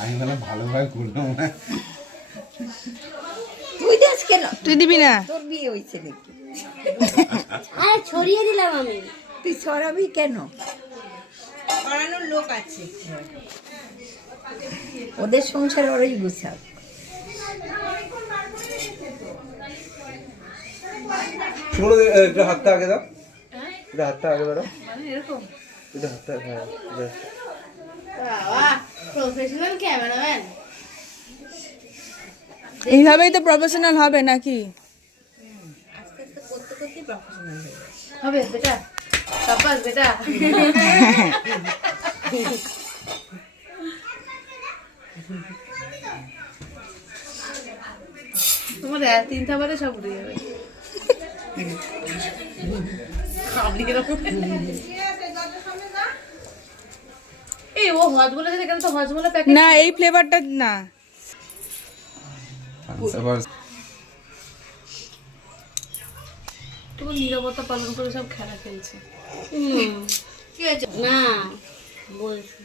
আমি বলে ভালোভাবে করলাম না। তুই দেখ কেন? তুই দিবি না? তোর বিয়ে হয়েছে নাকি? আরে ছড়িয়ে দিলাম আমি। তুই ছড়াবি কেন? ছড়ানোর লোক আছে। ওদের সংসার ওরাই গুছাক। শুনো একটু হাতটা আগে দাও, একটু হাতটা আগে দাও, এরকম একটু হাতটা, হ্যাঁ ব্যাস। বাবা প্রফেশনাল ক্যামেরাম্যান। এইভাবেই তো প্রফেশনাল হবে নাকি? আস্তে আস্তে করতে করতে প্রফেশনাল হয়ে যাবে। হবে বেটা, সাবাস বেটা। তোমার তিনটা বারে সব উঠে যাবে। খাবলি কিরকম? এই ও হজমোলা যেটা কেন তো হজমোলা প্যাকেট না, এই ফ্লেভারটা না। তোমার নীরবতা পালন করে সব খেলা খেলছে। কি হয়েছে? না বলছি